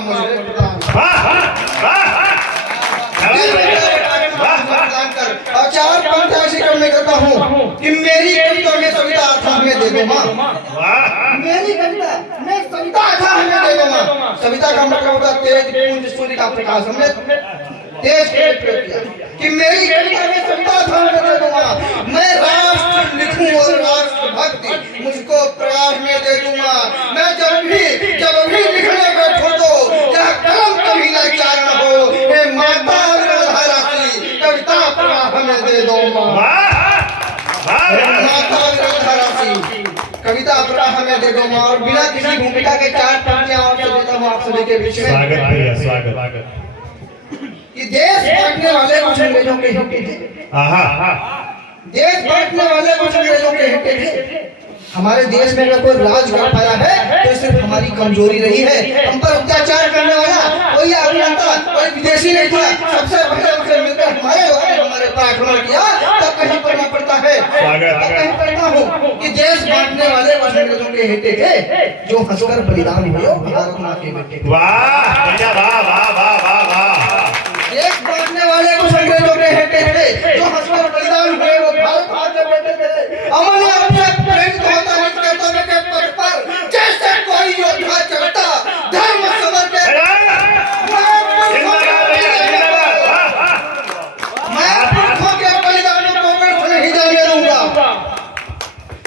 मुझे प्रदान कर। और चार पंक्ति ऐसी करने करता हूँ कि मेरी कविता में सविता था हमें दे दो माँ। मेरी कविता में सविता था हमें दे दो माँ। सविता का मतलब होता तेज पुंज सूर्य का प्रकाश। हमने तेज प्रयोग किया कि मेरी कविता में सविता था हमें दे दो माँ। मैं राष्ट्र लिखूं और राष्ट्र भक्ति मुझको प्रयास में दे दूंगा। मैं जब भी लिखने बैठूं तो यह कलम कभी न चारण हो। हे माता राधरासी कविता प्रवाह में दे दो माँ। माता राधरासी कविता प्रवाह में दे दो माँ। और बिना किसी भूमिका के चार पंक्तियां और देता हूँ आप सभी के बीच में। स्वागत भैया स्वागत। कि देश बांटने वाले कुछ अंग्रेजों के हिस्से थे। देश बांटने वाले कुछ अंग्रेजों के हिस्से थे। हमारे देश में अगर कोई राज कर पाया है तो सिर्फ हमारी कमजोरी रही है। हम पर अत्याचार करने वाला कोई अभियंता कोई विदेशी नहीं था। सबसे पहले उनसे मिलकर हमारे पर आक्रमण किया तब कहीं पढ़ना पड़ता है। तब कहीं पढ़ता हूँ कि देश बांटने वाले कुछ अंग्रेजों के हिस्से थे जो हंसकर बलिदान हुए भारत माँ के बेटे। देश बांटने वाले कुछ अंग्रेजों के हिस्से थे जो हंसकर बलिदान हुए वो भारत माँ के बेटे थे। अमन अपने प्रेरित होता है कर्तव्य के पथ पर जैसे कोई योद्धा चलता धर्म समर के। मैं पुरखों के बलिदानों को व्यर्थ नहीं जाने दूंगा।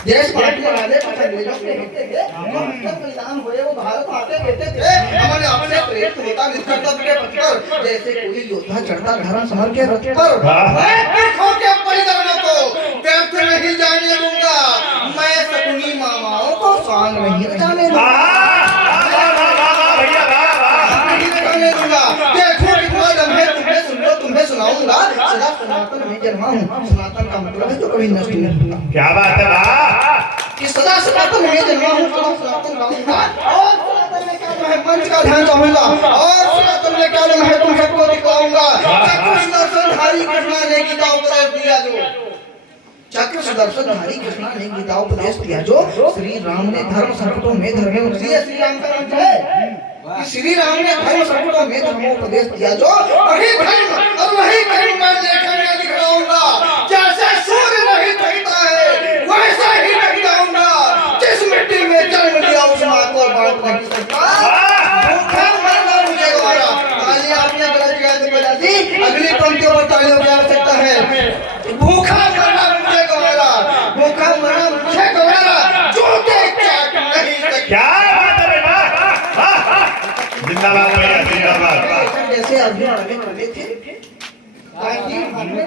देश बांटने वाले कुछ अंग्रेजों के हिस्से थे जो हंसकर बलिदान हुए वो भारत माँ के बेटे थे। अमन अपने प्रेरित होता है कर्तव्य के पथ पर जैसे कोई योद्धा चढ़ता धर्म समर के रथ पर। मैं पुरखों के बलिदानों को व्यर्थ नहीं जाने दूंगा। मैं सकुनी मामाओं को सांग नहीं जाने दूंगा। देखो कितना दम है तुम्हें सुन लो तुम्हें सुनाऊंगा। सदा सनातन में जन्मा हूँ। सनातन का मतलब है जो कभी नष्ट नहीं होगा। क्या बात है कि सदा सनातन में जन्मा हूँ सदा सनातन रहूंगा। और सनातन में क्या है मंच का ध्यान चाहूंगा। और सनातन में क्या है तुम सबको दिखाऊंगा। चक्र सुदर्शनधारी कृष्णा ने गीता उपदेश दिया जो चक्र सुदर्शनधारी कृष्णा ने गीता उपदेश दिया जो श्री राम ने धर्म संकटों में धर्म श्री राम का मंत्र है कि श्री राम ने धर्म संकटों में धर्मोपदेश दिया जो वही धर्म और वही कर्म मैं लेकर मैं दिखाऊंगा। जैसे सूर्य नहीं ढलता है वैसा ही ढल जाऊंगा। जिस मिट्टी में जन्म लिया उस मां को बांट नहीं सकता। भूखा मरना मुझे गवारा। तालियां आपने गलत जगह से बजा दी। अगली पंक्तियों पर तालियों की आवश्यकता है। भूखा मरना मुझे गवारा। भूखा मरना मुझे गवारा। जूते चाट नहीं सकता। जिंदाबाद भैया जिंदाबाद। जैसे अर्जुन आगे बढ़े थे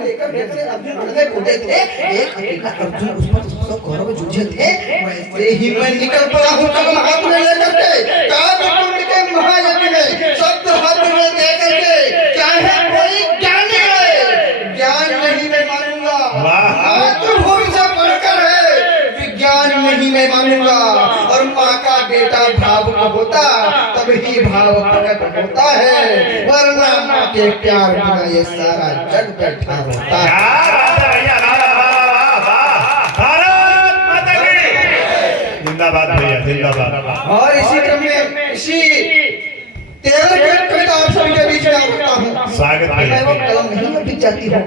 लेकर जैसे अर्जुन आगे कूदे थे एक अकेला अर्जुन उस पर सब कौरव जूझे थे वैसे ही मैं निकल पड़ा हूँ कलम हाथ में लेकर के काव्य कुंड के महायज्ञ में शब्द हाथ में लेकर के चाहे कोई ज्ञानी है ज्ञान नहीं मैं मानूंगा। मातृभूमि से पढ़कर है विज्ञान नहीं मैं मानूंगा। और माँ का बेटा भावुक होता तभी भाव प्रकट होता है वरना माँ के प्यार बिना ये सारा जग बैठा होता है। जिंदाबाद भैया जिंदाबाद। और इसी क्रम में इसी 13 के कविता आप सभी के बीच में रखता हूँ। स्वागत मैं वो कलम नहीं जो बिक जाती हो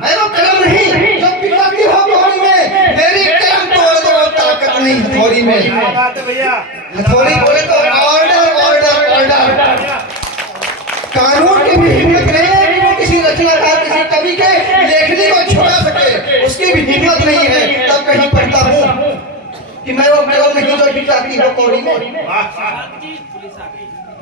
मैं वो कलम नहीं जो बिक जाती हो कोहनी में। मेरी कलम तोड़ दो ताकत नहीं हथौड़ी में। हथौड़ी बोले तो ऑर्डर ऑर्डर ऑर्डर। कानून की भी हिम्मत नहीं है कि वो किसी रचनाकार किसी कवि के लेखनी को छुड़ा सके। उसकी भी हिम्मत नहीं है। तब कहीं पढ़ता हूँ कि मैं वो कलम नहीं जो बिक जाती हो कौड़ी में।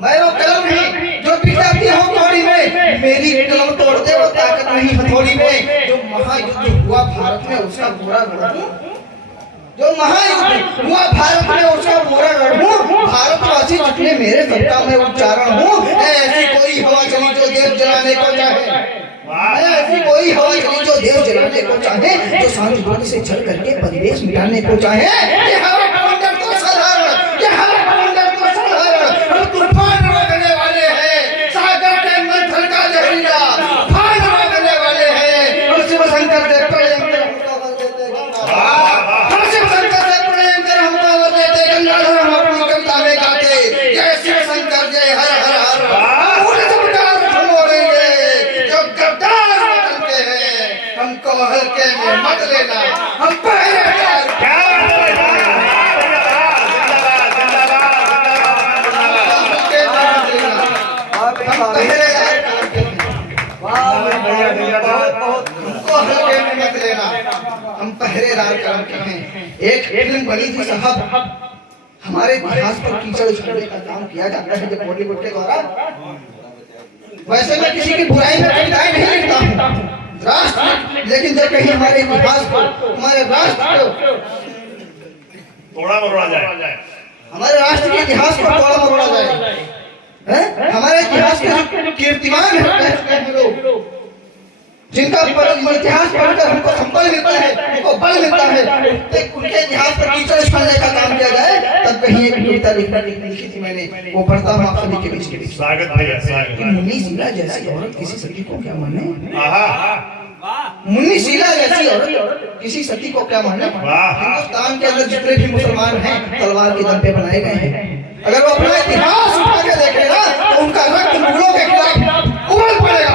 मैं वो कलम नहीं जो बिक जाती हो कौड़ी में। मेरी कलम तोड़ दे वो ताकत नहीं हथौड़ी में। जो महायुद्ध हुआ भारत में उसका बुरा लड़ूं। जो महायुद्ध हुआ भारत में उसका बुरा लड़ूं। भारतवासी जितने मेरे सबका मैं उच्चारण हूँ। ऐसी कोई हवा चली जो देश जलाने को चाहे। ऐसी कोई हवा चली जो देश जलाने को चाहे। जो शांति ज्योति से जल करके परिवेश मिटाने को चाहे। ये हवा कमांडर तो साधारण ये हवा कमांडर तो साधारण हम तूफान रोकने वाले हैं। सागर के मंथन का जहरीला तूफान रोकने वाले हैं। हम शिव शंकर से प्रेम कर हमको वर देते गंगाधर। हम शिव शंकर से प्रेम कर हमको वर देते गंगाधर। हम अपनी कविता में गाते हल्के में मत लेना, हम पहरेदार। क्या बात है भैया, जिंदाबाद जिंदाबाद हल्के में मत लेना, हम पहरेदार काम करते हैं। हमको हल्के में मत लेना, हम पहरेदार काम करते हैं। एक फिल्म बनी थी साहब, हमारे इतिहास पर कीचड़ उछालने का काम किया जाता है जब बॉलीवुड के द्वारा। वैसे मैं किसी की बुराई में कविताएं नहीं लिखता हूँ राष्ट्र, लेकिन जब कहीं हमारे इतिहास को, हमारे राष्ट्र को तोड़ा मरोड़ा जाए, हमारे राष्ट्र के इतिहास को तोड़ा मरोड़ा जाए, हैं? हमारे इतिहास के जो कीर्तिमान हैं लोग, जिनका इतिहास पढ़कर हमको संबल मिलता है, हमको बल मिलता है, तो उनके इतिहास पर कीचड़ उछालने का काम किया जाए। तब कहीं एक कविता लिखी थी मैंने, वो पढ़ता हूँ आप सभी के बीच। स्वागत भैया स्वागत। मुन्नी शीला जैसी औरत किसी सती को क्या माने, आहा, मुन्नी शीला जैसी औरत किसी सती को क्या माने। हिंदुस्तान के अंदर जितने भी मुसलमान हैं तलवार के दम पे बनाए गए हैं। अगर वो अपना इतिहास उठा के देखे ना तो उनका रक्त मुगलों के खिलाफ उबल पड़ेगा।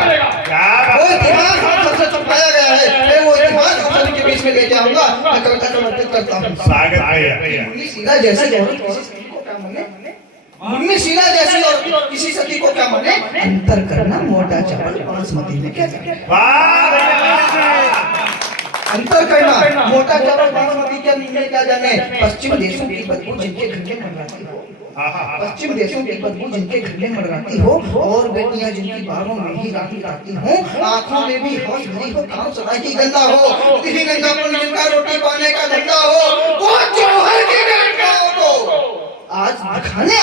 वो इतिहास हम सबसे छुपाया गया है, मैं वो इतिहास हम सभी के बीच में लेके आऊंगा। मैं कविता समर्पित करता हूँ। स्वागत भैया। मुन्नी शीला जैसी औरत किसी सती को क्या माने, मुन्नी शीला जैसी औरत किसी सती को क्या माने। अंतर करना मोटा चावल बासमती में क्या जाने, अंतर करना मोटा चावल बासमती क्या नीचे क्या जाने। पश्चिम देशों की बदबू जिनके घर में मंडराती हो, पश्चिम देशों की बदबू जिनके घर में मंडराती हो, और बेटियां जिनकी बाहों में ही राती राती हो, आंखों में भी हौस भरी हो, काम सदा ही गंदा हो, इसी गंदापन जिनका रोटी पाने का धंधा हो, वो जौहर की गाथाओं को आज दिखाने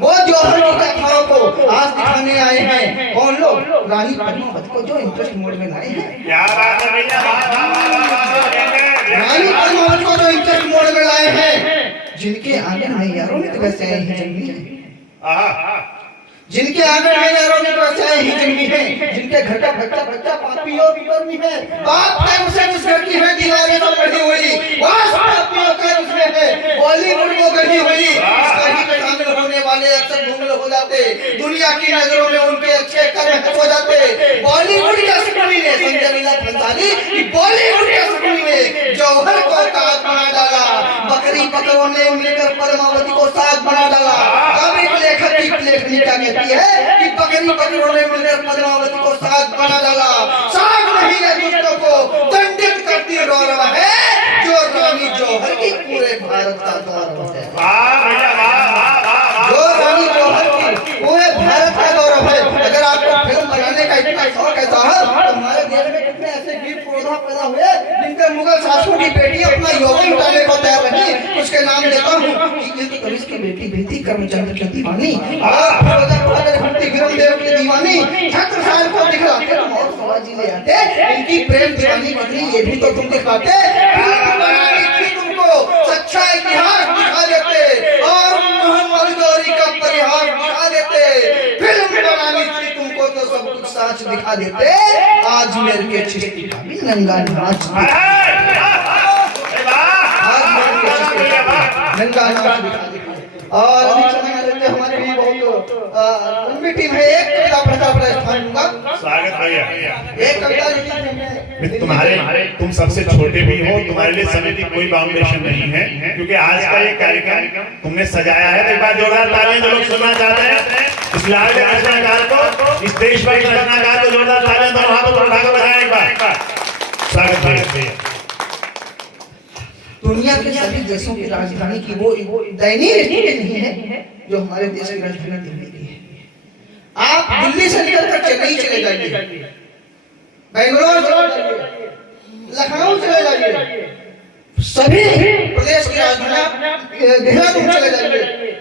वो जौहर की गाथाओं को आज दिखाने आए हैं। कौन लोग, रानी पद्मावत को जो इंटरेस्ट मोड में लाए हैं। क्या बात है भैया, रानी पद्मावत को जो इंटरेस्ट मोड में लाए हैं, जिनके आंगन में यारों ने तो वैसे ही जन्मी है, जिनके आंगन में यारों ने तो वैसे ही जन्मी है, जिनके घर का बच्चा बच्चा पापी और विधर्मी है, बाप टाइम से उस घर की है दीवारें सब बढ़ी हुई, वास पापी होकर उसमें है बॉलीवुड को गढ़ी हुई। कहीं पे शामिल होने वाले अक्सर धूमिल हो जाते, दुनिया की नजरों में उनके अच्छे कर्म हो जाते। बॉलीवुड के स्क्रीन ने संजय लीला भंसाली की बॉलीवुड के स्क्रीन ने जौहर को काग बना डाला, बकरी पकड़ने मिलकर पद्मावती को साग बना डाला। अब एक लेखक की लेखनी क्या कहती है कि बकरी पकड़ने मिलकर पद्मावती को साग बना डाला। साग नहीं है दुष्टों को दंडित करती गौरव है, जो रानी जौहर की पूरे भारत का गौरव है। जो रानी जौहर की पूरे भारत का गौरव है। अगर आपको फिल्म बनाने का इतना शौक है साहब, तो हमारे देश में कितने ऐसे वीर पुरुष पैदा हुए जिनके मुगल शासकों की बेटी अपना यौवन उठाने को तैयार रही। उसके नाम देता हूँ कि की बेटी बेटी कर्मचंद्र की दीवानी, और विरमदेव की दीवानी, छत्रसाल को दिखलाते और शिवाजी ले आते। इनकी प्रेम दीवानी कितनी ये भी तो तुम दिखाते। फिल्म बनानी थी तुमको, सच्चा इतिहास दिखा देते और मोहम्मद गौरी का परिहास दिखा देते। फिल्म बनानी थी तुमको तो सब कुछ साच दिखा देते। आज मेरे के चिश्ती का भी नंगा नाच, नंगा नाच दिखा देते। और अभी समय ना लेते, हमारे भी बहुत लंबी टीम है। एक कविता पढ़ता बड़ा स्थान दूंगा। स्वागत भैया। एक कविता लिखी हमने, तुम्हारे तुम सबसे छोटे भी हो, तुम्हारे लिए समय की कोई बाउंडेशन नहीं है, क्योंकि आज का ये कार्यक्रम तुमने सजाया है। तो एक बार जोरदार तालियां जो लोग सुनना चाहते हैं इस लाल रचनाकार को, इस देशभक्त रचनाकार को जोरदार तालियां दोनों हाथों पर उठाकर बजाएं एक बार। स्वागत भैया। दुनिया के सभी देशों की राजधानी की वो दयनीय स्थिति नहीं है जो हमारे देश की राजधानी दिल्ली की है। आप दिल्ली से निकलकर चेन्नई चले जाइए, बेंगलोर चले जाइए, लखनऊ चले जाइए, सभी प्रदेश की राजधानी देहरादून चले जाइए,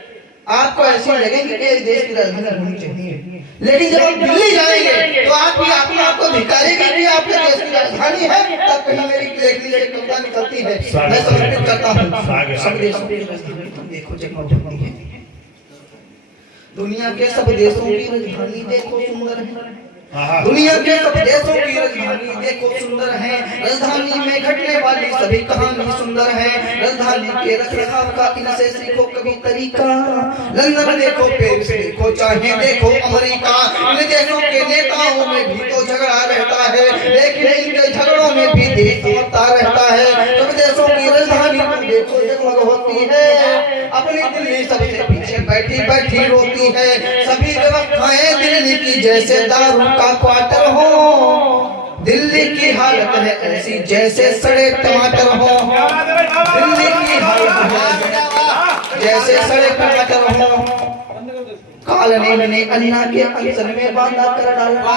आपको ऐसी लगेगी कि देश की राजधानी होनी चाहिए। लेकिन जब आप दिल्ली जाएंगे तो आप भी अपने आप को धिकारेंगे कि आपके देश की राजधानी है। तब कहीं मेरी लेखनी से कविता निकलती है, मैं समर्पित करता हूँ। सब देशों की राजधानी तुम देखो जगमग होती है, दुनिया के सब देशों की राजधानी देखो सुंदर है, दुनिया के सब देशों की राजधानी देखो सुंदर है, राजधानी में घटने वाली सभी कहानी सुंदर है, राजधानी के रखरखाव का इनसे सीखो कभी तरीका। लंदन देखो, पेरिस देखो, चाहे देखो अमेरिका, इन देशों के नेताओं में भी तो झगड़ा रहता है, लेकिन इनके झगड़ों में भी देश समझता रहता है। सब देशों की राजधानी तुम देखो जगमग होती है, अपनी दिल्ली सबसे पीछे बैठी बैठी रोती है। सभी व्यवस्थाएं दिल्ली की जैसे दारू का क्वार्टर हो, दिल्ली की हालत है ऐसी जैसे सड़े टमाटर हो। दिल्ली की हालत है जैसे सड़े टमाटर हो। कालने ने अन्ना के अंचल में वादा कर डाला,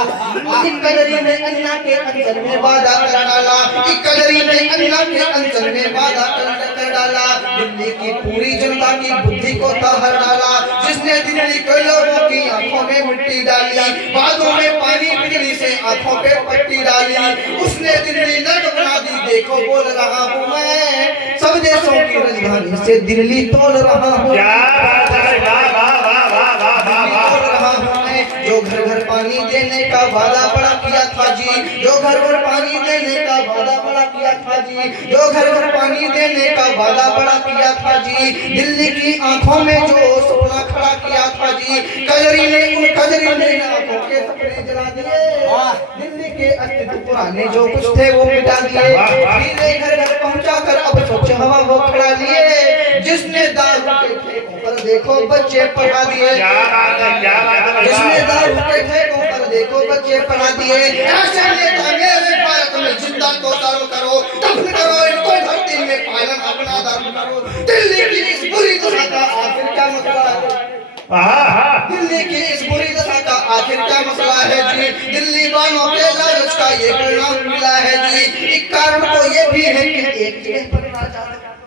कजरी ने अन्ना के अंचल में वादा कर डाला, कजरी ने अन्ना के अंचल में वादा कर डाला। दिल्ली की पूरी जनता की बुद्धि को तहर डाला, जिसने दिल्ली के लोगों की आंखों में मिट्टी डाली, बादों में पानी बिजली से आंखों पे पट्टी डाली। उसने दिल्ली नर्क बना दी, देखो बोल रहा हूँ मैं, सब देशों की राजधानी से दिल्ली तोल रहा हूँ। जो घर घर पानी देने का वादा बड़ा किया था जी, जो घर घर पानी देने का वादा बड़ा किया था जी, जो घर घर पानी देने का वादा बड़ा किया था जी। दिल्ली की आंखों में जो सपना खड़ा किया था जी, कजरी ने आंखों के सपने जला दिए। दिल्ली के अस्तित्व पुराने जो कुछ थे वो मिटा दिए, सीधे घर घर पहुंचा कर अब स्वच्छ हवा वो खड़ा लिए। जिसने दारू के ठेकों पर देखो बच्चे पढ़ा दिए, जिसने दारू के ठेकों पर देखो बच्चे पढ़ा दिए। ऐसे नेता मेरे भारत में जिंदा को दारू करो, दफन करो इनको धरती में, पालन अपना दारू करो। दिल्ली की इस बुरी दशा का आखिर क्या मसला है? दिल्ली की इस बुरी दशा का आखिर क्या मसला है जी? दिल्ली वालों के लालच का ये परिणाम मिला है जी। एक कारण तो ये भी है कि एक जगह पर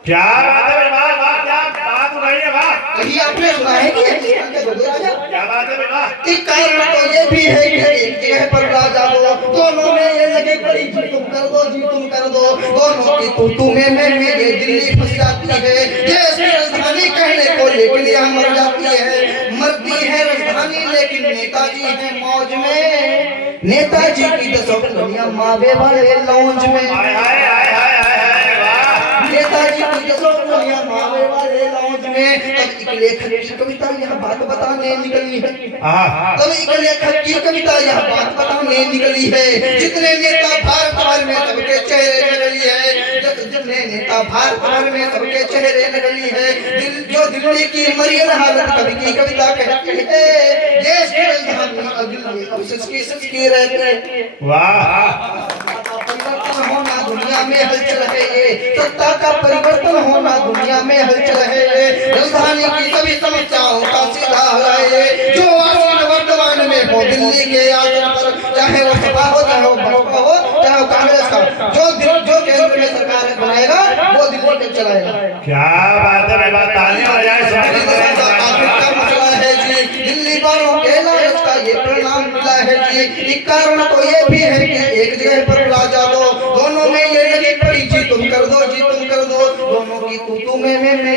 क्या बात है वाह वाह, क्या बात हो रही है वाह। कहीं आपने सुना है कि क्या बात है वाह। एक कारण तो ये भी है कि एक जगह पर राजा दो, दोनों में ये लगे पड़ी जी तुम कर दो जी तुम कर दो। दोनों की तू में ये दिल्ली फंस जाती है। देश की राजधानी कहने को लेकिन यहाँ मर जाती है, मरती है राजधानी लेकिन नेताजी है मौज में। नेताजी की 10 गलियां मावे वाले लॉन्ज में, नेताजी की 10 गलियां मावे वाले लॉन्ज में। तब एक लेखक की कविता यह बात बताने निकली है, तब एक लेखक की कविता यह बात बताने निकली है। जितने नेता भारत भर में सबके चेहरे नकली है, जितने नेता भारत भर में सबके चेहरे नकली है। जो दिल्ली की मरियल हालत कवि की कविता कहती है, देश की राजधानी अब सिसकी रहती है। वाह, परिवर्तन होना दुनिया में हलचल है ये, सत्ता का परिवर्तन होना दुनिया में हलचल है ये। राजधानी की सभी समस्याओं का सीधा हल है ये। जो आसन वर्तमान में हो दिल्ली के आसन पर, चाहे वो सपा हो, चाहे वो बसपा हो, चाहे वो कांग्रेस का, जो केंद्र में सरकार बनाएगा वो दिल्ली को चलाएगा। क्या बात है भाई, तालियां हो जाए। दिल्ली वालों के लालच का ये परिणाम मिला है जी। एक कारण तो ये भी है कि एक जगह पर राजा दो, दोनों में ये लगी पड़ी जी तुम कर दो जी तुम कर दो। दोनों की तू में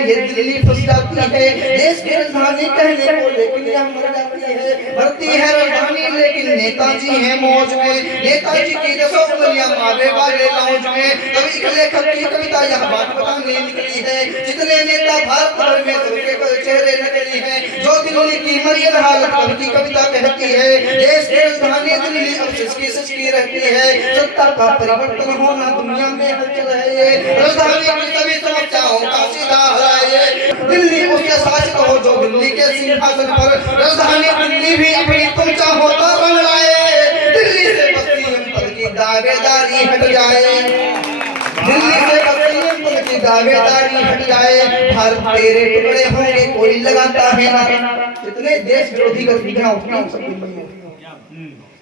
ये दिल्ली फंस जाती है। देश की राजधानी कहने को लेकिन यहाँ मर जाती है, मरती है राजधानी लेकिन नेताजी है मौज में। नेताजी की 10 गलियां मावे वाले लॉन्ज में। तब एक लेखक की कविता यह बात बताने निकली है, जितने नेता भारत भर में सबके चेहरे नकली है। जो दिल्ली की मरियल हालत कवि की कविता कहती है, देश की राजधानी दिल्ली अब सिसकी रहती है। सत्ता का परिवर्तन होना दुनिया में हलचल है ये। राजधानी की सभी समस्याओं का सीधा हल है ये। दिल्ली उसके शासक हो जो दिल्ली के सिंहासन पर, राजधानी दिल्ली भी अपनी तुम चाहो तो रंग लाए। दिल्ली से बस्ती पद की दावेदारी हट जाए, दिल्ली से बस्ती पद की दावेदारी हट जाए। भारत तेरे टुकड़े होंगे कोई लगाता है ना, जितने देश विरोधी गतिविधियां उठना सकती है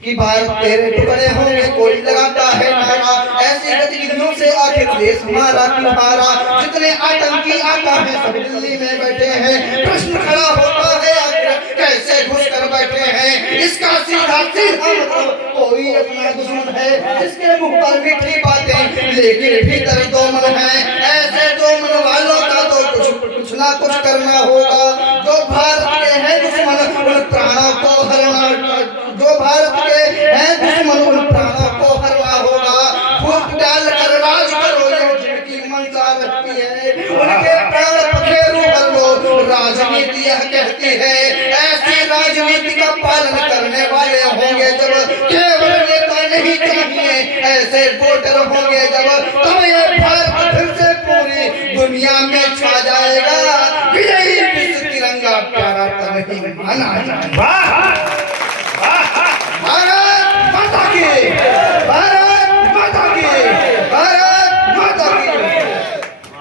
कि भारत तेरे टुकड़े होंगे कोई लगाता है नारा। ऐसी गतिविधियों से आखिर देश हमारा क्यों हारा? जितने आतंकी आका है सब दिल्ली में बैठे हैं। प्रश्न खड़ा होता है आखिर कैसे घुस कर बैठे हैं? इसका सीधा मतलब कोई अपना दुश्मन है, जिसके मुंह पर मीठी बातें लेकिन भीतर दो मन है। ऐसे दो मन वालों का तो कुछ ना कुछ करना होगा। जो भारत के हैं दुश्मन उन प्राणों को हरना, जो भारत के हैं दुश्मन उन प्राणों को हरना होगा। फूट डाल कर राज करो ये जिनकी मंशा रखती है, उनके प्राण पखेरु कर लो राजनीति यह कहती है। ऐसी राजनीति का पालन करने वाले होंगे जब केवल नेता नहीं चाहिए रिपोर्टर होंगे जब, तब ये भारत फिर से पूरी दुनिया में छा जाएगा। विजयी विश्व तिरंगा प्यारा तभी माना जाएगा।